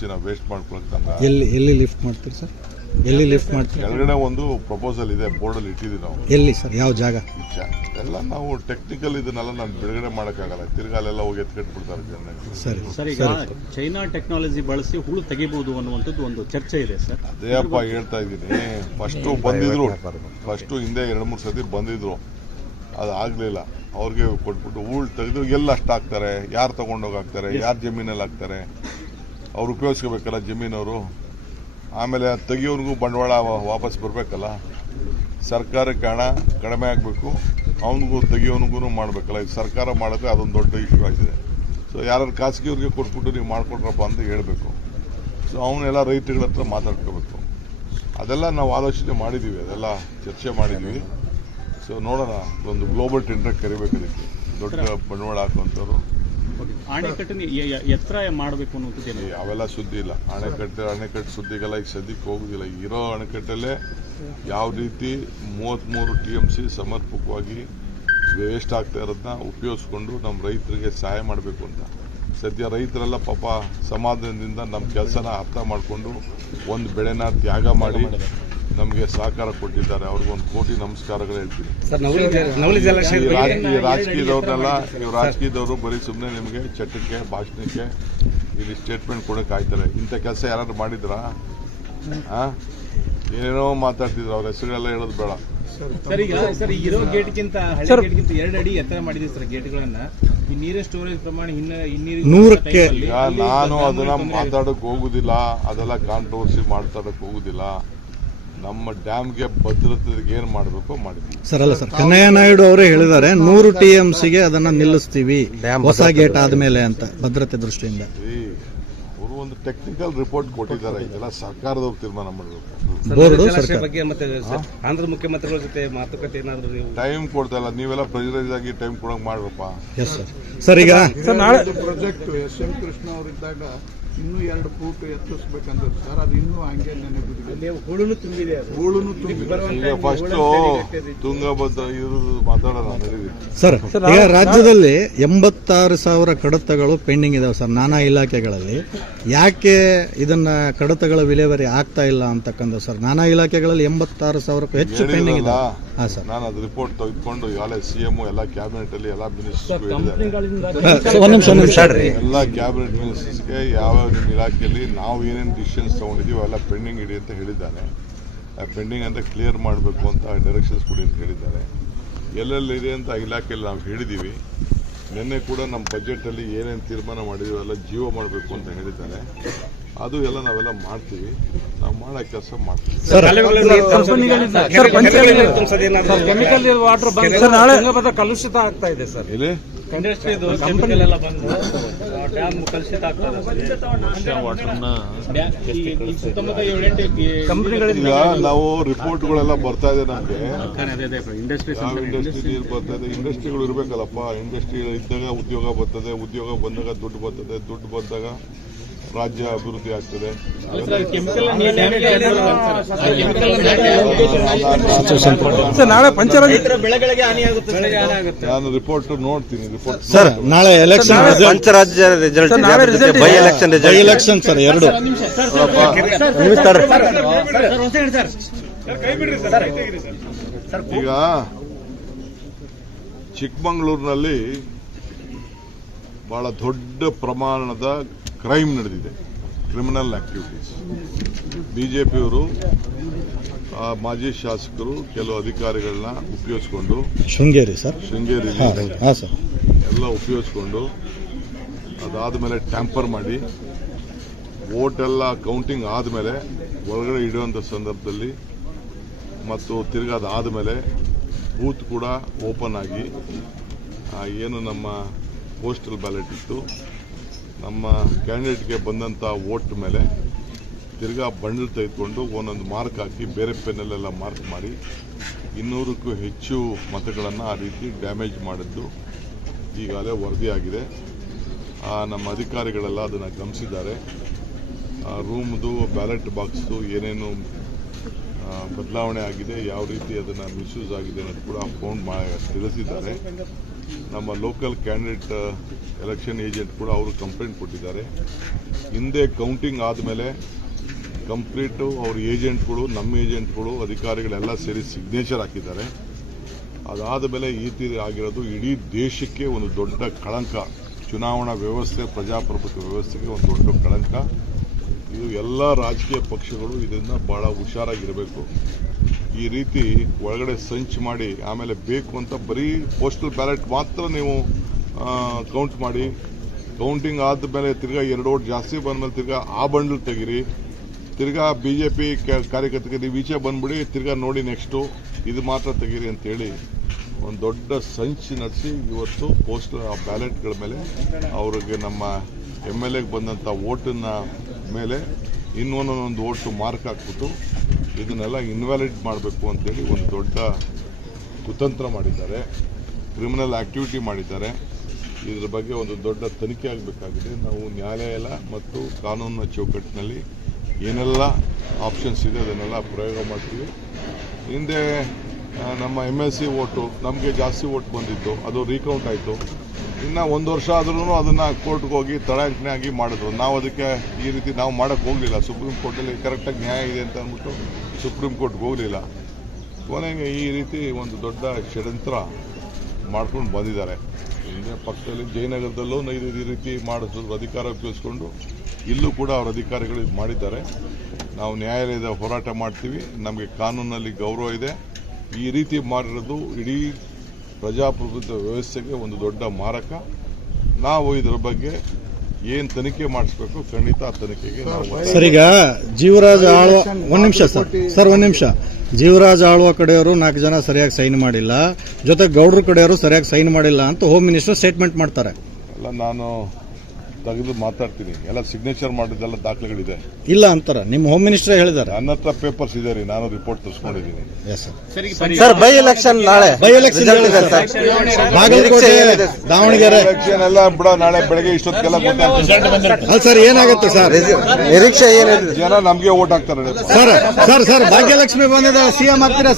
C ನಾವು waste ಮಾಡ್ಕೊಳಕ್ಕಂಗ. ಎಲ್ಲಿ lift ಮಾಡ್ತೀರಿ ಸರ್? ಎಲ್ಲಿ ಲಿಫ್ಟ್ ಮಾಡ್ತೀರಿ? ಕೆಳಗಡೆ ಒಂದು ಪ್ರಪೋಸಲ್ ಇದೆ, ಬೋರ್ಡಲ್ಲಿ ಇಟ್ಟಿದ್ದೀವಿ ನಾವು. ಎಲ್ಲಿ ಸರ್? ಯಾವ ಜಾಗ? ಎಲ್ಲ ನಾವು ಟೆಕ್ನಿಕಲ್ ಇದನ್ನೆಲ್ಲ ನಾನು ಬಿಡುಗಡೆ ಮಾಡೋಕ್ಕಾಗಲ್ಲ. ತಿರ್ಗಾಲೆಲ್ಲ ಹೋಗಿ ಎತ್ಕಟ್ಬಿಡ್ತಾರೆ ಜನ. ಸರ್, ಈಗ ಚೈನಾ ಟೆಕ್ನಾಲಜಿ ಬಳಸಿ ಹುಳು ತೆಗಿಬಹುದು ಅನ್ನುವಂಥದ್ದು ಒಂದು ಚರ್ಚೆ ಇದೆ ಸರ್. ಅದೇ ಅಪ್ಪ ಹೇಳ್ತಾ ಇದ್ದೀನಿ. ಫಸ್ಟು ಬಂದಿದ್ರು, ಹಿಂದೆ 2-3 ಸತಿ ಬಂದಿದ್ರು, ಅದು ಆಗಲಿಲ್ಲ. ಅವ್ರಿಗೆ ಕೊಟ್ಬಿಟ್ಟು ಹೂಳು ತೆಗೆದು ಎಲ್ಲ ಅಷ್ಟು ಹಾಕ್ತಾರೆ. ಯಾರು ತೊಗೊಂಡೋಗಿ ಹಾಕ್ತಾರೆ? ಯಾರು ಜಮೀನಲ್ಲಿ ಹಾಕ್ತಾರೆ? ಅವ್ರು ಉಪಯೋಗಿಸ್ಕೋಬೇಕಲ್ಲ ಜಮೀನವರು. ಆಮೇಲೆ ತೆಗಿಯೋನಿಗೂ ಬಂಡವಾಳ ವಾಪಸ್ ಬರಬೇಕಲ್ಲ. ಸರ್ಕಾರಕ್ಕೆ ಹಣ ಕಡಿಮೆ ಆಗಬೇಕು, ಅವನಿಗೂ ತೆಗಿಯೋನಿಗೂ ಮಾಡಬೇಕಲ್ಲ. ಇದು ಸರ್ಕಾರ ಮಾಡೋಕ್ಕೆ ಅದೊಂದು ದೊಡ್ಡ ಇಶ್ಯೂ ಆಗಿದೆ. ಸೊ ಯಾರು ಖಾಸಗಿಯವ್ರಿಗೆ ಕೊಟ್ಬಿಟ್ಟು ನೀವು ಮಾಡಿಕೊಟ್ರಪ್ಪ ಅಂತ ಹೇಳಬೇಕು. ಸೊ ಅವನ್ನೆಲ್ಲ ರೈತರುಗಳ ಹತ್ರ ಮಾತಾಡ್ಕೋಬೇಕು. ಅದೆಲ್ಲ ನಾವು ಆಲೋಚನೆ ಮಾಡಿದ್ದೀವಿ, ಅದೆಲ್ಲ ಚರ್ಚೆ ಮಾಡಿದ್ದೀವಿ. ಸೊ ನೋಡೋಣ, ಒಂದು ಗ್ಲೋಬಲ್ ಟೆಂಡರ್ ಕರಿಬೇಕು. ಇದಕ್ಕೆ ದೊಡ್ಡ ಬಂಡವಾಳ ಹಾಕುವಂಥವ್ರು. ಅಣೆಕಟ್ಟಿನ ಎತ್ತರ ಮಾಡಬೇಕು ಅನ್ನೋದು ಅವೆಲ್ಲ ಸುದ್ದಿ ಇಲ್ಲ. ಅಣೆಕಟ್ಟು ಸುದ್ದಿಗೆಲ್ಲ ಈಗ ಸದ್ಯಕ್ಕೆ ಹೋಗುದಿಲ್ಲ. ಇರೋ ಅಣೆಕಟ್ಟಲ್ಲೇ ಯಾವ ರೀತಿ 33 TMC ಸಮರ್ಪಕವಾಗಿ ವೇಸ್ಟ್ ಆಗ್ತಾ ಇರೋದನ್ನ ಉಪಯೋಗಿಸ್ಕೊಂಡು ನಮ್ಮ ರೈತರಿಗೆ ಸಹಾಯ ಮಾಡಬೇಕು ಅಂತ. ಸದ್ಯ ರೈತರೆಲ್ಲ ಪಾಪ ಸಮಾಧಾನದಿಂದ ನಮ್ಮ ಕೆಲಸನ ಅರ್ಥ ಮಾಡಿಕೊಂಡು ಒಂದು ಬೆಳೆನ ತ್ಯಾಗ ಮಾಡಿ ನಮಗೆ ಸಹಕಾರ ಕೊಟ್ಟಿದ್ದಾರೆ. ಅವ್ರಿಗೊಂದು ಕೋಟಿ ನಮಸ್ಕಾರಗಳು ಹೇಳ್ತೀನಿ. ಈ ರಾಜಕೀಯದವ್ರನ್ನೆಲ್ಲ, ಇವ್ರು ರಾಜಕೀಯದವರು ಬರೀ ಸುಮ್ಮನೆ ನಿಮಗೆ ಚಟಕ್ಕೆ, ಭಾಷಣಕ್ಕೆ ಇಲ್ಲಿ ಸ್ಟೇಟ್ಮೆಂಟ್ ಕೊಡೋಕೆ ಆಯ್ತಾರೆ. ಇಂಥ ಕೆಲಸ ಯಾರು ಮಾಡಿದ್ರಾ? ಏನೇನೋ ಮಾತಾಡ್ತಿದ್ರು. ಅವ್ರ ಹೆಸರುಗಳೆಲ್ಲ ಹೇಳೋದು ಬೇಡ. ಸರ್, ಇರೋ ಗೇಟ್ಗಿಂತ ಹಳೆ ಗೇಟ್ಗಿಂತ 2 ಅಡಿ ಎತ್ತರ ಮಾಡಿದ್ವಿ ಸರ್ ಗೇಟ್ಗಳನ್ನ. ಈ ನೀರಿನ ಸ್ಟೋರೇಜ್ ಪ್ರಮಾಣ 100ಕ್ಕೆ. ಈಗ ನಾನು ಅದನ್ನ ಮಾತಾಡಕ್ ಹೋಗುದಿಲ್ಲ, ಅದೆಲ್ಲ ಕಾಂಟ್ರವರ್ಸಿ ಮಾತಾಡಕ್ ಹೋಗುದಿಲ್ಲ. ನಮ್ಮ ಡ್ಯಾಮ್ಗೆ ಭದ್ರತೆಗೆ ಏನ್ ಮಾಡಬೇಕು ಮಾಡಿದ್ವಿ ಸರ್. ಅಲ್ಲ ಸರ್, ಕನ್ನಯ್ಯ ನಾಯ್ಡು ಅವರೇ ಹೇಳಿದ್ದಾರೆ 100 TMCಗೆ ಅದನ್ನ ನಿಲ್ಲಿಸ್ತೀವಿ ಹೊಸ ಗೇಟ್ ಆದ್ಮೇಲೆ ಅಂತ, ಭದ್ರತೆ ದೃಷ್ಟಿಯಿಂದ. ಅವರು ಒಂದು ಟೆಕ್ನಿಕಲ್ ರಿಪೋರ್ಟ್ ಕೊಟ್ಟಿದ್ದಾರೆ. ಇದೆಲ್ಲ ಸರ್ಕಾರದವ್ರು ತೀರ್ಮಾನ ಮಾಡಬೇಕು. ಆಂಧ್ರ ಮುಖ್ಯಮಂತ್ರಿಗಳ ಜೊತೆ ಮಾತುಕತೆ ಏನಾದ್ರು ನೀವು ಟೈಮ್ ಕೊಡ್ತಾ ಇಲ್ಲ. ನೀವೆಲ್ಲ ಪ್ರೆಷರೈಸ್ ಆಗಿ ಟೈಮ್ ಕೊಡಂಗ್ ಮಾಡ್ರಪ್ಪ. ಸರ್, ಈಗ ಪ್ರಾಜೆಕ್ಟ್ SM ಕೃಷ್ಣ ಅವರಿದ್ದಾಗ ಇನ್ನೂ 2 ಫೂಟ್ ಎತ್ತಿಸ್ಬೇಕಂತ ಸರ್. ಅದು ಇನ್ನೂ ಹಂಗೆ ನೆನಪಿದೆ. ಹೂಳುನು ತುಂಬಿದೆ. ಈಗ ಫಸ್ಟ್ ತುಂಗಭದ್ರಾ ಇರೋದು ಮಾತಾಡೋಣ. ಸರ್, ಈಗ ರಾಜ್ಯದಲ್ಲಿ 86,000 ಕಡತಗಳು ಪೆಂಡಿಂಗ್ ಇದಾವೆ ಸರ್ ನಾನಾ ಇಲಾಖೆಗಳಲ್ಲಿ. ಯಾಕೆ ಇದನ್ನ ಕಡತಗಳ ವಿಲೇವಾರಿ ಆಗ್ತಾ ಇಲ್ಲ ಅಂತಕ್ಕಂಥ ಸರ್? ನಾನಾ ಇಲಾಖೆಗಳಲ್ಲಿ 86,000ಕ್ಕೂ ಹೆಚ್ಚು ಪೆಂಡಿಂಗ್ ಇದೆ. ಹಾ ಸರ್, ನಾನು ಅದು ರಿಪೋರ್ಟ್ ತೆಗೆದುಕೊಂಡು ಈಗಾಗಲೇ CM ಎಲ್ಲ ಕ್ಯಾಬಿನೆಟ್ ಅಲ್ಲಿ ಎಲ್ಲ ಮಿನಿಸ್ಟರ್ ಎಲ್ಲ ಕ್ಯಾಬಿನೆಟ್ ಮಿನಿಸ್ಟರ್ಸ್ಗೆ ಯಾವ ನಿಮ್ಮ ಇಲಾಖೆಯಲ್ಲಿ ನಾವು ಏನೇನು ಡಿಸಿಷನ್ಸ್ ತೊಗೊಂಡಿದ್ದೀವಿ ಅವೆಲ್ಲ ಪೆಂಡಿಂಗ್ ಇಡಿ ಅಂತ ಹೇಳಿದ್ದಾರೆ. ಪೆಂಡಿಂಗ್ ಅಂತ ಕ್ಲಿಯರ್ ಮಾಡಬೇಕು ಅಂತ ಡೈರೆಕ್ಷನ್ಸ್ ಕೊಡಿ ಅಂತ ಹೇಳಿದ್ದಾರೆ. ಎಲ್ಲೆಲ್ಲಿದೆ ಅಂತ ಇಲಾಖೆಯಲ್ಲಿ ನಾವು ಹೇಳಿದ್ದೀವಿ. ನಿನ್ನೆ ಕೂಡ ನಮ್ಮ ಬಜೆಟಲ್ಲಿ ಏನೇನು ತೀರ್ಮಾನ ಮಾಡಿದ್ದೀವಿ ಎಲ್ಲ ಜೀವ ಮಾಡಬೇಕು ಅಂತ ಹೇಳಿದ್ದಾರೆ. ಅದು ಎಲ್ಲ ನಾವೆಲ್ಲ ಮಾಡ್ತೀವಿ. ನಾವು ಮಾಡೋ ಕೆಲಸ ಮಾಡ್ತೀವಿ. ಕಲುಷಿತ ಆಗ್ತಾ ಇದೆ ಸರ್. ಇಲ್ಲಿ ಈಗ ನಾವು ರಿಪೋರ್ಟ್ಗಳೆಲ್ಲ ಬರ್ತಾ ಇದೆ ನಮಗೆ. ಇಂಡಸ್ಟ್ರಿ ನೀರು ಬರ್ತಾ ಇದೆ. ಇಂಡಸ್ಟ್ರಿಗಳು ಇರಬೇಕಲ್ಲಪ್ಪ. ಇಂಡಸ್ಟ್ರಿ ಇದ್ದಾಗ ಉದ್ಯೋಗ ಬರ್ತದೆ, ಉದ್ಯೋಗ ಬಂದಾಗ ದುಡ್ಡು ಬರ್ತದೆ, ದುಡ್ಡು ಬಂದಾಗ ರಾಜ್ಯ ಅಭಿವೃದ್ಧಿ ಆಗ್ತದೆ. ನಾನು ರಿಪೋರ್ಟ್ ನೋಡ್ತೀನಿ. ರಿಪೋರ್ಟ್ ಸರ್, ನಾಳೆ ಎಲೆಕ್ಷನ್ ಪಂಚರಾಜ್ಯ ರಿಸಲ್ಟ್, ಬೈ ಎಲೆಕ್ಷನ್ ಸರ್ 2. ಈಗ ಚಿಕ್ಕಮಗಳೂರಿನಲ್ಲಿ ಬಹಳ ದೊಡ್ಡ ಪ್ರಮಾಣದ ಕ್ರೈಮ್ ನಡೆದಿದೆ, ಕ್ರಿಮಿನಲ್ ಆಕ್ಟಿವಿಟೀಸ್. ಬಿಜೆಪಿಯವರು, ಮಾಜಿ ಶಾಸಕರು, ಕೆಲವು ಅಧಿಕಾರಿಗಳನ್ನ ಉಪಯೋಗಿಸಿಕೊಂಡು ಶೃಂಗೇರಿ ಎಲ್ಲ ಉಪಯೋಗಿಸಿಕೊಂಡು ಅದಾದಮೇಲೆ ಟ್ಯಾಂಪರ್ ಮಾಡಿ ವೋಟೆಲ್ಲ ಕೌಂಟಿಂಗ್ ಆದಮೇಲೆ ಒಳಗಡೆ ಇಡುವಂಥ ಸಂದರ್ಭದಲ್ಲಿ ಮತ್ತು ತಿರುಗಾದ ಆದಮೇಲೆ ಬೂತ್ ಕೂಡ ಓಪನ್ ಆಗಿ ಏನು ನಮ್ಮ ಪೋಸ್ಟಲ್ ಬ್ಯಾಲೆಟ್ ಇತ್ತು, ನಮ್ಮ ಕ್ಯಾಂಡಿಡೇಟ್ಗೆ ಬಂದಂಥ ವೋಟ್ ಮೇಲೆ ತಿರ್ಗಾ ಬಂಡಲ್ ತೆಗೆದುಕೊಂಡು ಒಂದೊಂದು ಮಾರ್ಕ್ ಹಾಕಿ ಬೇರೆ ಪೆನ್ನಲ್ಲೆಲ್ಲ ಮಾರ್ಕ್ ಮಾಡಿ 200ಕ್ಕೂ ಹೆಚ್ಚು ಮತಗಳನ್ನು ಆ ರೀತಿ ಡ್ಯಾಮೇಜ್ ಮಾಡಿದ್ದು ಈಗಾಗಲೇ ವರದಿಯಾಗಿದೆ. ನಮ್ಮ ಅಧಿಕಾರಿಗಳೆಲ್ಲ ಅದನ್ನು ಗಮನಿಸಿದ್ದಾರೆ. ರೂಮ್ದು, ಬ್ಯಾಲೆಟ್ ಬಾಕ್ಸ್ದು ಏನೇನು ಬದಲಾವಣೆ ಆಗಿದೆ, ಯಾವ ರೀತಿ ಅದನ್ನು ಮಿಸ್ಯೂಸ್ ಆಗಿದೆ ಅನ್ನೋದು ಕೂಡ ಫೋನ್ ತಿಳಿಸಿದ್ದಾರೆ. ನಮ್ಮ ಲೋಕಲ್ ಕ್ಯಾಂಡಿಡೇಟ್ ಎಲೆಕ್ಷನ್ ಏಜೆಂಟ್ ಕೂಡ ಅವರು ಕಂಪ್ಲೇಂಟ್ ಕೊಟ್ಟಿದ್ದಾರೆ. ಹಿಂದೆ ಕೌಂಟಿಂಗ್ ಆದಮೇಲೆ ಕಂಪ್ಲೀಟು ಅವ್ರ ಏಜೆಂಟ್ಗಳು, ನಮ್ಮ ಏಜೆಂಟ್ಗಳು, ಅಧಿಕಾರಿಗಳೆಲ್ಲ ಸೇರಿ ಸಿಗ್ನೇಚರ್ ಹಾಕಿದ್ದಾರೆ. ಅದಾದ ಮೇಲೆ ಈ ತೀರಿ ಆಗಿರೋದು ಇಡೀ ದೇಶಕ್ಕೆ ಒಂದು ದೊಡ್ಡ ಕಳಂಕ. ಚುನಾವಣಾ ವ್ಯವಸ್ಥೆ, ಪ್ರಜಾಪ್ರಭುತ್ವ ವ್ಯವಸ್ಥೆಗೆ ಒಂದು ದೊಡ್ಡ ಕಳಂಕ. ಇದು ಎಲ್ಲ ರಾಜಕೀಯ ಪಕ್ಷಗಳು ಇದರಿಂದ ಬಹಳ ಹುಷಾರಾಗಿರಬೇಕು. ಈ ರೀತಿ ಒಳಗಡೆ ಸಂಚು ಮಾಡಿ ಆಮೇಲೆ ಬೇಕು ಅಂತ ಬರೀ ಪೋಸ್ಟಲ್ ಬ್ಯಾಲೆಟ್ ಮಾತ್ರ ನೀವು ಕೌಂಟ್ ಮಾಡಿ, ಕೌಂಟಿಂಗ್ ಆದಮೇಲೆ ತಿರ್ಗಾ 2 ಓಟ್ ಜಾಸ್ತಿ ಬಂದಮೇಲೆ ತಿರ್ಗಾ ಆ ಬಂಡಲ್ ತೆಗೀರಿ, ತಿರ್ಗಾ ಬಿಜೆಪಿ ಕಾರ್ಯಕರ್ತರಿಗೆ ನೀವು ಈಚೆ ಬಂದ್ಬಿಡಿ, ತಿರ್ಗಾ ನೋಡಿ ನೆಕ್ಸ್ಟು ಇದು ಮಾತ್ರ ತೆಗೀರಿ ಅಂತೇಳಿ ಒಂದು ದೊಡ್ಡ ಸಂಚು ನಡೆಸಿ ಇವತ್ತು ಪೋಸ್ಟಲ್ ಬ್ಯಾಲೆಟ್ಗಳ ಮೇಲೆ ಅವ್ರಿಗೆ ನಮ್ಮ MLAಗೆ ಬಂದಂಥ ಓಟಿನ ಮೇಲೆ ಇನ್ನೊಂದೊಂದು ಓಟು ಮಾರ್ಕ್ ಹಾಕ್ಬಿಟ್ಟು ಇದನ್ನೆಲ್ಲ ಇನ್ವ್ಯಾಲಿಡ್ ಮಾಡಬೇಕು ಅಂತೇಳಿ ಒಂದು ದೊಡ್ಡ ಕುತಂತ್ರ ಮಾಡಿದ್ದಾರೆ, ಕ್ರಿಮಿನಲ್ ಆಕ್ಟಿವಿಟಿ ಮಾಡಿದ್ದಾರೆ. ಇದರ ಬಗ್ಗೆ ಒಂದು ದೊಡ್ಡ ತನಿಖೆ ಆಗಬೇಕಾಗಿದೆ. ನಾವು ನ್ಯಾಯಾಲಯ ಮತ್ತು ಕಾನೂನಿನ ಚೌಕಟ್ಟಿನಲ್ಲಿ ಏನೆಲ್ಲ ಆಪ್ಷನ್ಸ್ ಇದೆ ಅದನ್ನೆಲ್ಲ ಪ್ರಯೋಗ ಮಾಡ್ತೀವಿ. ಹಿಂದೆ ನಮ್ಮ MLC ಓಟು ನಮಗೆ ಜಾಸ್ತಿ ಓಟ್ ಬಂದಿತ್ತು, ಅದು ರೀಕೌಂಟ್ ಆಯಿತು. ಇನ್ನು 1 ವರ್ಷ ಆದ್ರೂ ಅದನ್ನು ಕೋರ್ಟ್ಗೆ ಹೋಗಿ ತಡೆಯಾಜ್ಞೆ ಆಗಿ ಮಾಡಿದ್ರು. ನಾವು ಅದಕ್ಕೆ ಈ ರೀತಿ ನಾವು ಮಾಡೋಕ್ಕೆ ಹೋಗಲಿಲ್ಲ. ಸುಪ್ರೀಂ ಕೋರ್ಟಲ್ಲಿ ಕರೆಕ್ಟಾಗಿ ನ್ಯಾಯ ಇದೆ ಅಂತ ಅಂದ್ಬಿಟ್ಟು ಸುಪ್ರೀಂ ಕೋರ್ಟ್ಗೆ ಹೋಗಲಿಲ್ಲ. ಕೊನೆಗೆ ಈ ರೀತಿ ಒಂದು ದೊಡ್ಡ ಷಡ್ಯಂತ್ರ ಮಾಡ್ಕೊಂಡು ಬಂದಿದ್ದಾರೆ. ಹಿಂದೆ ಪಕ್ಕದಲ್ಲಿ ಜಯನಗರದಲ್ಲೂ ಈ ರೀತಿ ಮಾಡಿಸಿದ್ರು, ಅಧಿಕಾರ ಉಪಯೋಗಿಸ್ಕೊಂಡು ಇಲ್ಲೂ ಕೂಡ ಅವರ ಅಧಿಕಾರಿಗಳು ಇದು ಮಾಡಿದ್ದಾರೆ. ನಾವು ನ್ಯಾಯಾಲಯದ ಹೋರಾಟ ಮಾಡ್ತೀವಿ. ನಮಗೆ ಕಾನೂನಲ್ಲಿ ಗೌರವ ಇದೆ. ಈ ರೀತಿ ಮಾಡಿರೋದು ಇಡೀ ಪ್ರಜಾಪ್ರಭುತ್ವ ವ್ಯವಸ್ಥೆಗೆ ಒಂದು ದೊಡ್ಡ ಮಾರಕ. ನಾವು ಇದರ ಬಗ್ಗೆ ಏನು ತನಿಖೆ ಮಾಡಿಸ್ಬೇಕು, ಖಂಡಿತ ಆ ತನಿಖೆಗೆ ನಾವು ಸರ್, ಈಗ ಜೀವರಾಜ್ ಆಳ್ವ ಒಂದ್ ನಿಮಿಷ ಜೀವರಾಜ್ ಆಳ್ವ ಕಡೆಯವರು 4 ಜನ ಸರಿಯಾಗಿ ಸೈನ್ ಮಾಡಿಲ್ಲ, ಜೊತೆ ಗೌಡ್ರ ಕಡೆಯವರು ಸರಿಯಾಗಿ ಸೈನ್ ಮಾಡಿಲ್ಲ ಅಂತ ಹೋಮ್ ಮಿನಿಸ್ಟರ್ ಸ್ಟೇಟ್ಮೆಂಟ್ ಮಾಡ್ತಾರೆ. ಎಲ್ಲ ನಾನು ತೆಗೆದು ಮಾತಾಡ್ತೀನಿ. ಎಲ್ಲ ಸಿಗ್ನೇಚರ್ ಮಾಡಿದ್ದೆಲ್ಲ ದಾಖಲೆಗಳಿದೆ. ಇಲ್ಲ ಅಂತಾರ ನಿಮ್ಮ ಹೋಮ್ ಮಿನಿಸ್ಟರ್ ಹೇಳಿದ್ದಾರೆ. ನನ್ನ ಹತ್ರ ಪೇಪರ್ಸ್ ಇದೆ ರೀ, ನಾನು ರಿಪೋರ್ಟ್ ತರಿಸ್ಕೊಂಡಿದ್ದೀನಿ. ಸರ್ ಬೈ ಎಲೆಕ್ಷನ್ ನಾಳೆ by election Bagalkot, Davanagere election ಎಲ್ಲ ಬಿಡ, ನಾಳೆ ಬೆಳಗ್ಗೆ ಇಷ್ಟೊತ್ತಿಗೆಲ್ಲ ಗೊತ್ತಾಗ್ತದೆ. ಸರ್ ಏನಾಗುತ್ತೆ ಸರ್ ನಿರೀಕ್ಷೆ ಏನಿದೆ? ಜನ ನಮಗೆ ಓಟ್ ಹಾಕ್ತಾರೆ. ಸರ್ ಭಾಗ್ಯಲಕ್ಷ್ಮಿ ಬಂದಿದೆ, CM ಆಗ್ತೀರಾ?